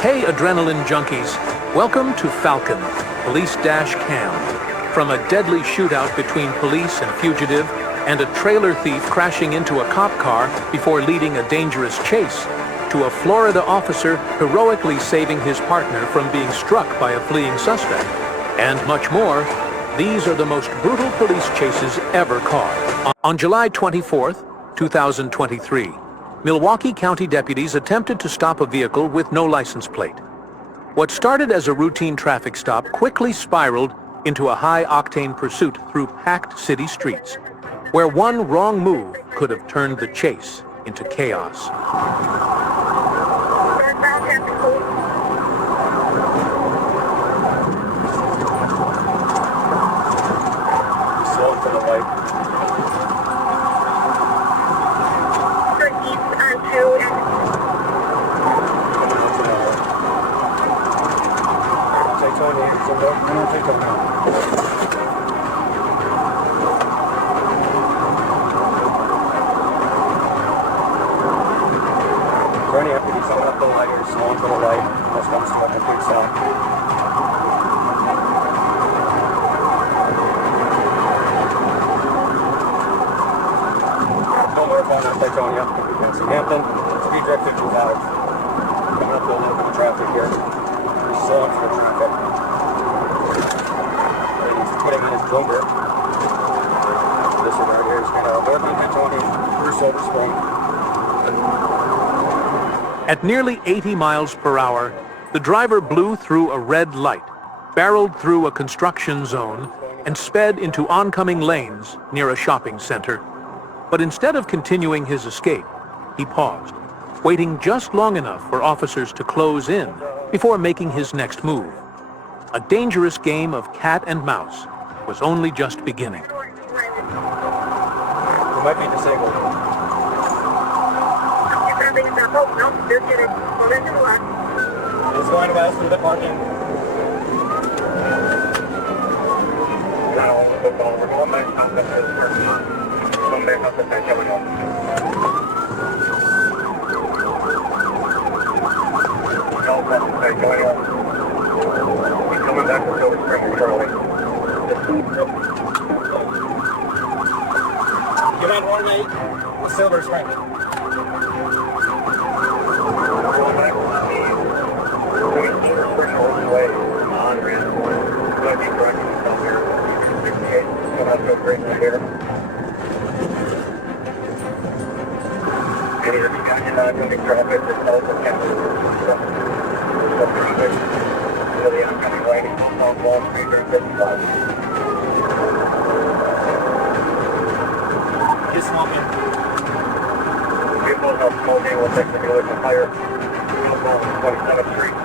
Hey adrenaline junkies, welcome to Falcon, Police Dashcam. From a deadly shootout between police and fugitive, and a trailer thief crashing into a cop car before leading a dangerous chase, to a Florida officer heroically saving his partner from being struck by a fleeing suspect, and much more, these are the most brutal police chases ever caught. On July 24th, 2023, Milwaukee County deputies attempted to stop a vehicle with no license plate. What started as a routine traffic stop quickly spiraled into a high-octane pursuit through packed city streets, where one wrong move could have turned the chase into chaos. Running up to be someone up the light or someone to the right. That's not stuck in big sound. Don't worry about it, Titonia. That's Hampton. Speed direct 55. Coming up to a little bit of traffic here. There's so much more traffic. He's putting in his blinker. This one right here is kind of working Titonia through Silver Spring. At nearly 80 miles per hour, the driver blew through a red light, barreled through a construction zone, and sped into oncoming lanes near a shopping center. But instead of continuing his escape, he paused, waiting just long enough for officers to close in before making his next move. A dangerous game of cat and mouse was only just beginning. You might be disabled. It's going west through the parking. Now, we're going back up to the first one. Come back up to the coming up. We're coming back to Silver Spring shortly. Get on 1-8, Silver Spring. Way on ramp. Might be correcting myself here. 68, come out to a break right here. And if you got in oncoming traffic, just also cancel traffic. To the oncoming lane, on Wall Street, 55. Just smoking. People know smoking will take the dealer to higher. On 27th Street.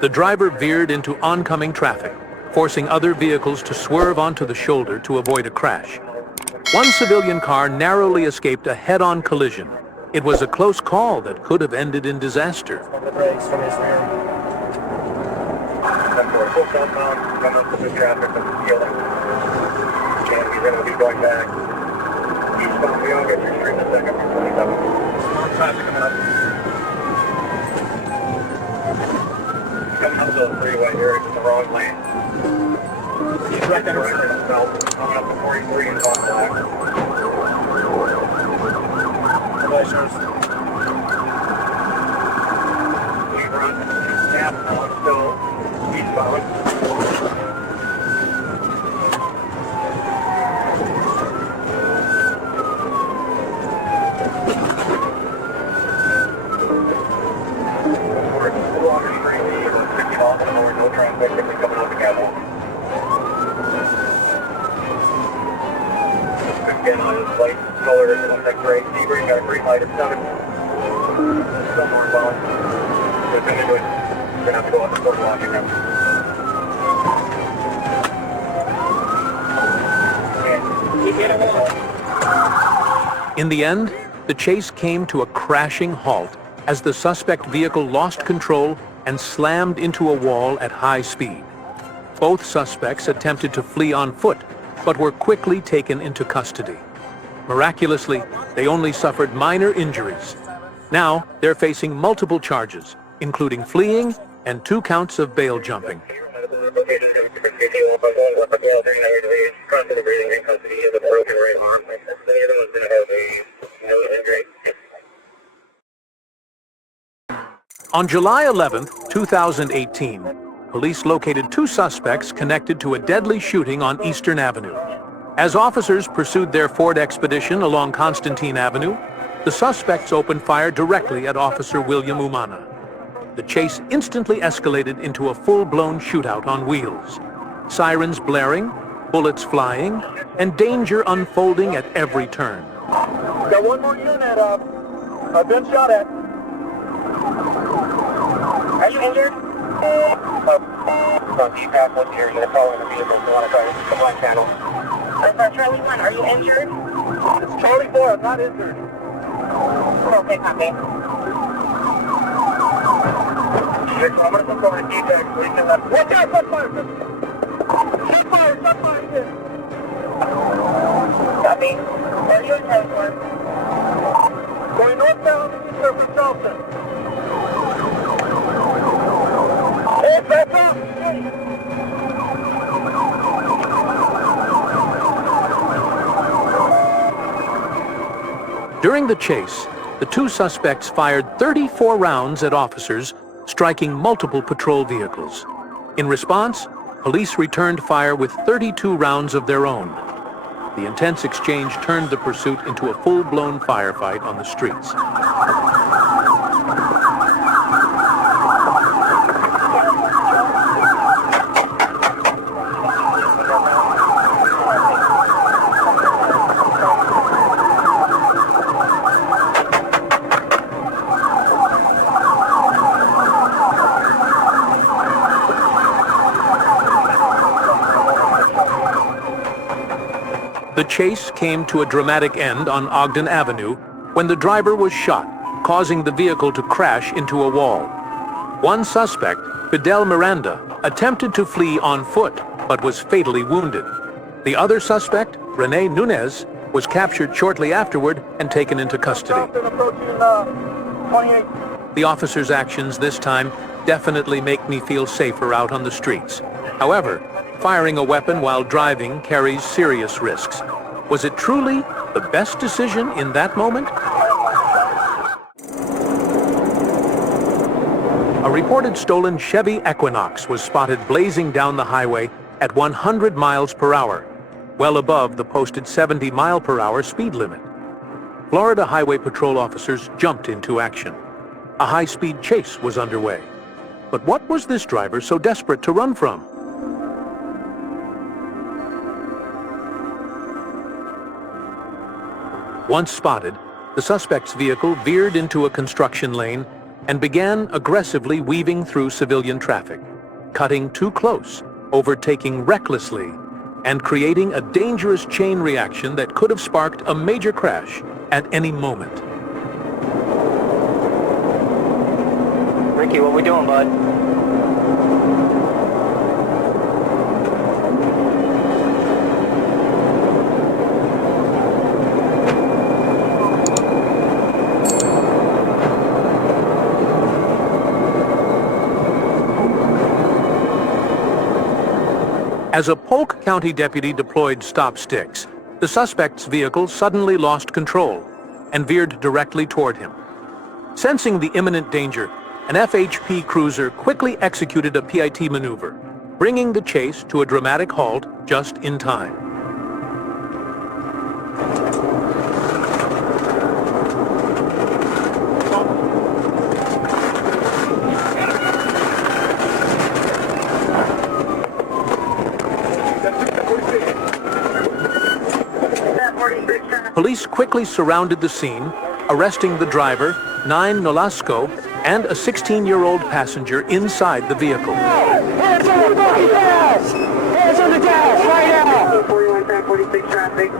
The driver veered into oncoming traffic, forcing other vehicles to swerve onto the shoulder to avoid a crash. One civilian car narrowly escaped a head-on collision. It was a close call that could have ended in disaster. The brakes from his rear. Run up to the traffic and feel it. And we're going to be going back. East of the Young, get your street in a second from 27. Traffic coming up. Coming up to the freeway here, it's in the wrong lane. He's right there right himself, coming up to 43 and on black. Flashers. We run half on still eastbound. No traffic coming out the catwalk. Again, on his light color, it's going to take great. Sebring got a green light at 7. Still northbound. We're going to do it. We're going to have to go on the third block again. In the end, the chase came to a crashing halt as the suspect vehicle lost control and slammed into a wall at high speed. Both suspects attempted to flee on foot, but were quickly taken into custody. Miraculously, they only suffered minor injuries. Now, they're facing multiple charges, including fleeing and 2 counts of bail jumping. On July 11, 2018, police located 2 suspects connected to a deadly shooting on Eastern Avenue. As officers pursued their Ford Expedition along Constantine Avenue, the suspects opened fire directly at Officer William Umana. The chase instantly escalated into a full-blown shootout on wheels. Sirens blaring, bullets flying, and danger unfolding at every turn. Got one more unit I've been shot at. Are you injured? DPAS 1 here, you're following the vehicle, so want to try the blind channel. Charlie 1, are you injured? It's Charlie 4, I'm not injured. Okay, copy. I'm going to look over to DPAS so you can let... Watch out, shot fire! Shot fire, here! Copy. Are you in Charlie 1? Going northbound, eastern from Charleston. Hey, back up! During the chase, the 2 suspects fired 34 rounds at officers, striking multiple patrol vehicles. In response, police returned fire with 32 rounds of their own. The intense exchange turned the pursuit into a full-blown firefight on the streets. The chase came to a dramatic end on Ogden Avenue when the driver was shot, causing the vehicle to crash into a wall. One suspect, Fidel Miranda, attempted to flee on foot, but was fatally wounded. The other suspect, Rene Nunez, was captured shortly afterward and taken into custody. The officers' actions this time definitely make me feel safer out on the streets. However, firing a weapon while driving carries serious risks. Was it truly the best decision in that moment? A reported stolen Chevy Equinox was spotted blazing down the highway at 100 miles per hour, well above the posted 70-mile-per-hour speed limit. Florida Highway Patrol officers jumped into action. A high-speed chase was underway. But what was this driver so desperate to run from? Once spotted, the suspect's vehicle veered into a construction lane and began aggressively weaving through civilian traffic, cutting too close, overtaking recklessly, and creating a dangerous chain reaction that could have sparked a major crash at any moment. Ricky, what we doing, bud? As a Polk County deputy deployed stop sticks, the suspect's vehicle suddenly lost control and veered directly toward him. Sensing the imminent danger, an FHP cruiser quickly executed a PIT maneuver, bringing the chase to a dramatic halt just in time. Police quickly surrounded the scene, arresting the driver, 9 Nolasco, and a 16-year-old passenger inside the vehicle. Hands on the fucking gas! Hands on the gas right now! 41, 1046 traffic.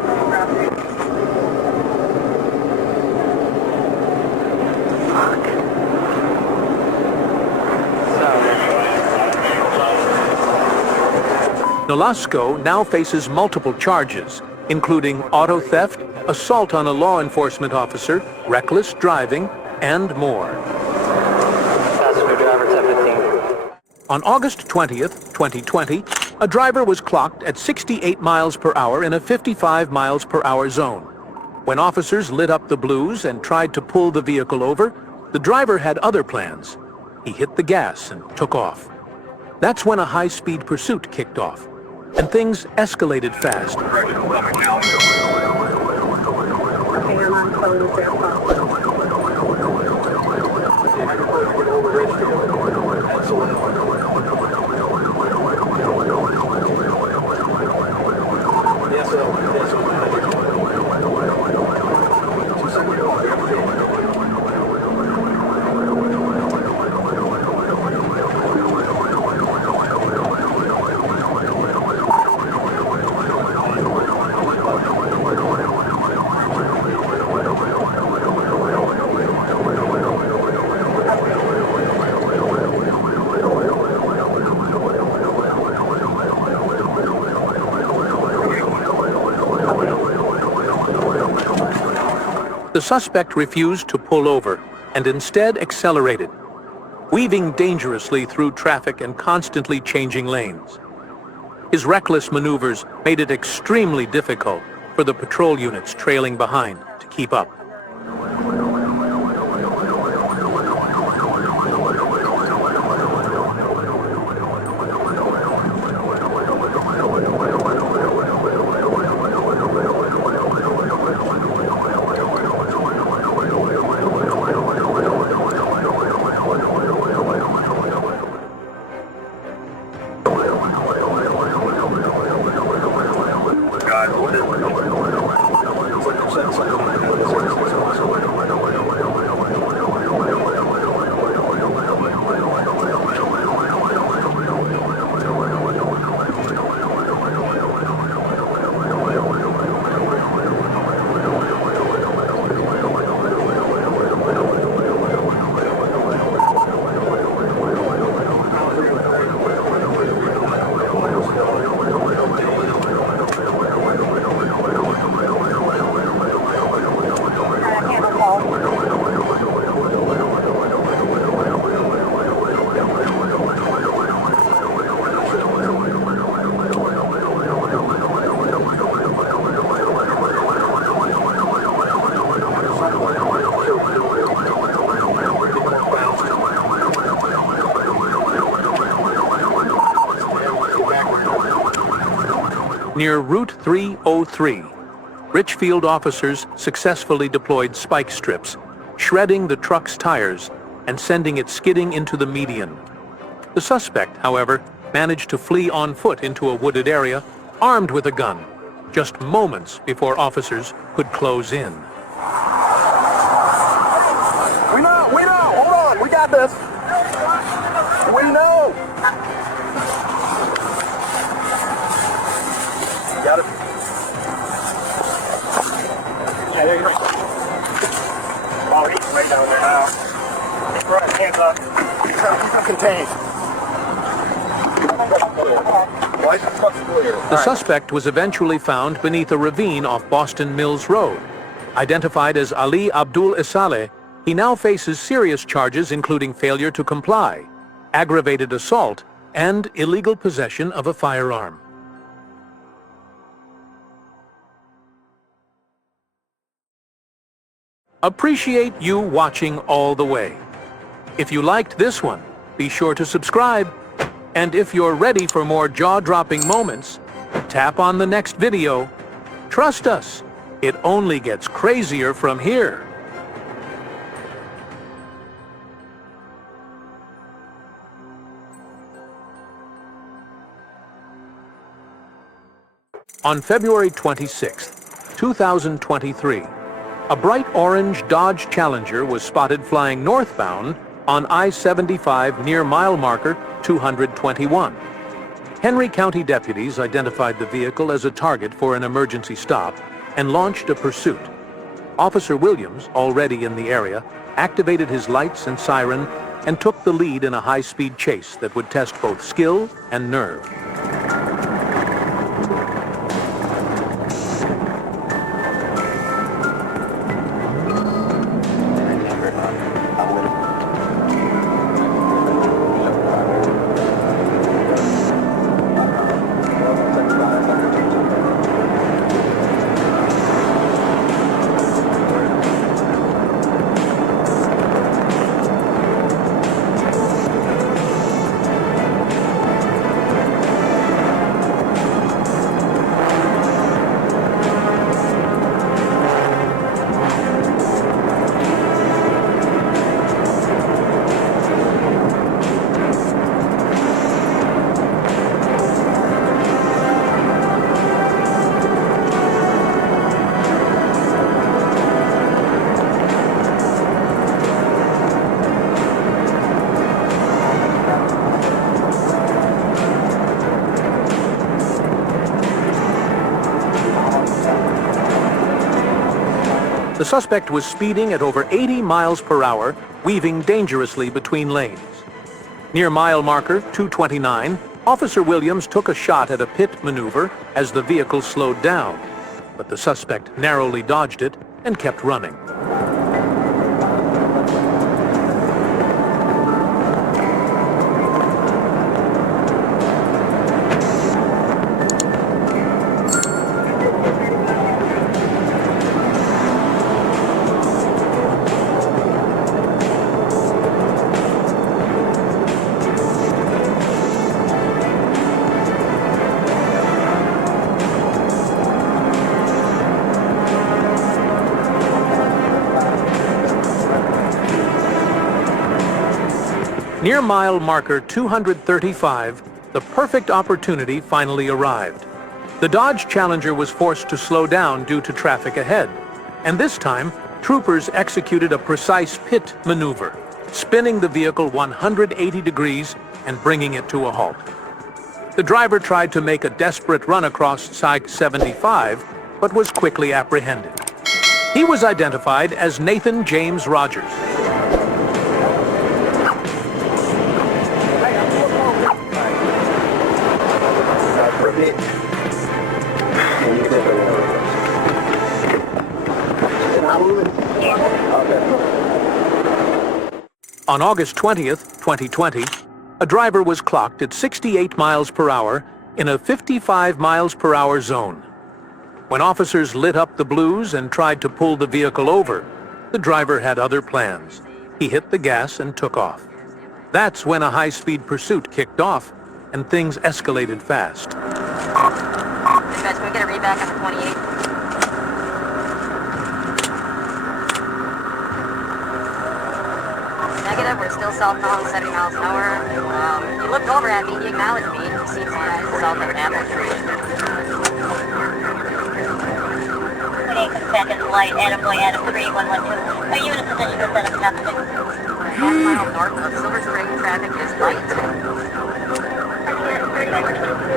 Nolasco now faces multiple charges, including auto theft, assault on a law enforcement officer, reckless driving, and more. Passenger driver 1015. On August 20th, 2020, a driver was clocked at 68 miles per hour in a 55 miles per hour zone. When officers lit up the blues and tried to pull the vehicle over, the driver had other plans. He hit the gas and took off. That's when a high-speed pursuit kicked off, and things escalated fast. The suspect refused to pull over and instead accelerated, weaving dangerously through traffic and constantly changing lanes. His reckless maneuvers made it extremely difficult for the patrol units trailing behind to keep up. Near Route 303, Richfield officers successfully deployed spike strips, shredding the truck's tires and sending it skidding into the median. The suspect, however, managed to flee on foot into a wooded area, armed with a gun, just moments before officers could close in. We know, hold on, we got this. We know. Got it. Oh, he's way down there now. Right, hands up. Keep him contained. The suspect was eventually found beneath a ravine off Boston Mills Road. Identified as Ali Abdul Isale, he now faces serious charges including failure to comply, aggravated assault, and illegal possession of a firearm. Appreciate you watching all the way. If you liked this one, be sure to subscribe. And if you're ready for more jaw-dropping moments, tap on the next video. Trust us, it only gets crazier from here. On February 26, 2023, a bright orange Dodge Challenger was spotted flying northbound on I-75 near mile marker 221. Henry County deputies identified the vehicle as a target for an emergency stop and launched a pursuit. Officer Williams, already in the area, activated his lights and siren and took the lead in a high-speed chase that would test both skill and nerve. The suspect was speeding at over 80 miles per hour, weaving dangerously between lanes. Near mile marker 229, Officer Williams took a shot at a pit maneuver as the vehicle slowed down, but the suspect narrowly dodged it and kept running. Near mile marker 235, the perfect opportunity finally arrived. The Dodge Challenger was forced to slow down due to traffic ahead, and this time, troopers executed a precise pit maneuver, spinning the vehicle 180 degrees and bringing it to a halt. The driver tried to make a desperate run across Site 75, but was quickly apprehended. He was identified as Nathan James Rogers. On August 20th, 2020, a driver was clocked at 68 miles per hour in a 55 miles per hour zone. When officers lit up the blues and tried to pull the vehicle over, the driver had other plans. He hit the gas and took off. That's when a high-speed pursuit kicked off and things escalated fast. Guys, can we get a read back on the 28? Negative, we're still southbound, 70 miles an hour. He looked over at me, he acknowledged me. He seems south of an apple tree. 28 seconds, light, Adam 3112. Are you in a position to set up traffic? Half mile north of Silver Spring, traffic is light.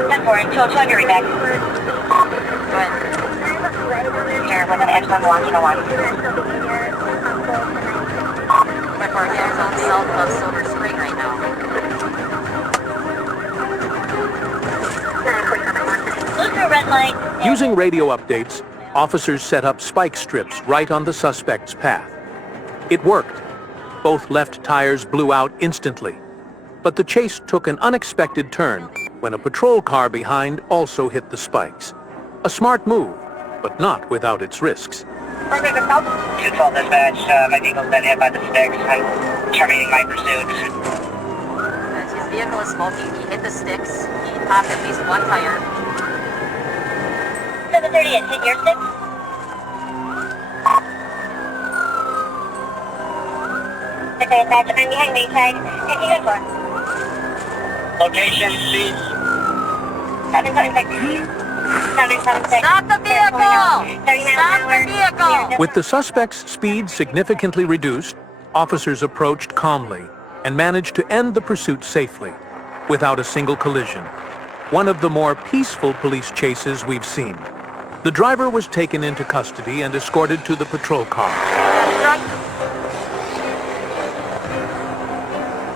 10-4, and 202, your read back. Go ahead. Here, with an X1 walking on 1. Our gas on south of Silver Spring right now. Move to a red light. Using radio updates, officers set up spike strips right on the suspect's path. It worked. Both left tires blew out instantly. But the chase took an unexpected turn when a patrol car behind also hit the spikes. A smart move, but not without its risks. 212 dispatch, my vehicle's been hit by the sticks. I'm terminating my pursuit. His vehicle is smoking. He hit the sticks. He popped at least one tire. 738, hit your sticks? Okay, dispatch, I'm behind me, tag. If you go for Location, please. 776. 776. Stop the vehicle! Stop the vehicle! With the suspect's speed significantly reduced, officers approached calmly and managed to end the pursuit safely, without a single collision. One of the more peaceful police chases we've seen. The driver was taken into custody and escorted to the patrol car. Truck.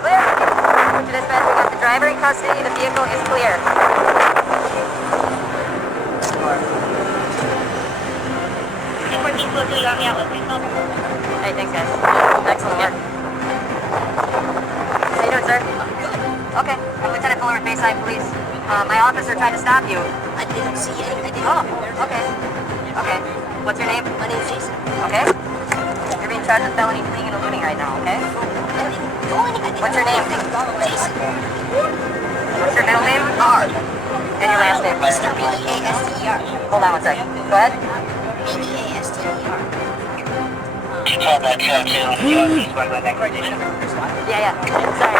Clear. Dispatch, we got the driver in custody. The vehicle is clear. Hey, thanks, guys. Excellent work. How you doing, sir? Okay. I'm Lieutenant Fuller with Bayside Police. My officer tried to stop you. I didn't see anything. Oh, okay. Okay. What's your name? My name's Jason. Okay. You're being charged with felony fleeing and eluding right now, okay? What's your name? Jason. What's your middle name? R. And your last name? Mr. B-E-A-S-T-E-R. Hold on one second. Go ahead. B-E-A-S-T-E-R. 212, 202, he's going to the next station. Yeah. Sorry.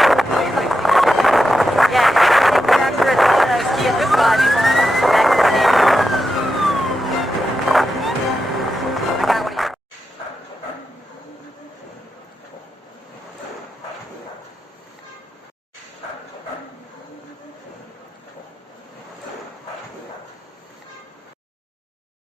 Yeah, take the extra, get this one.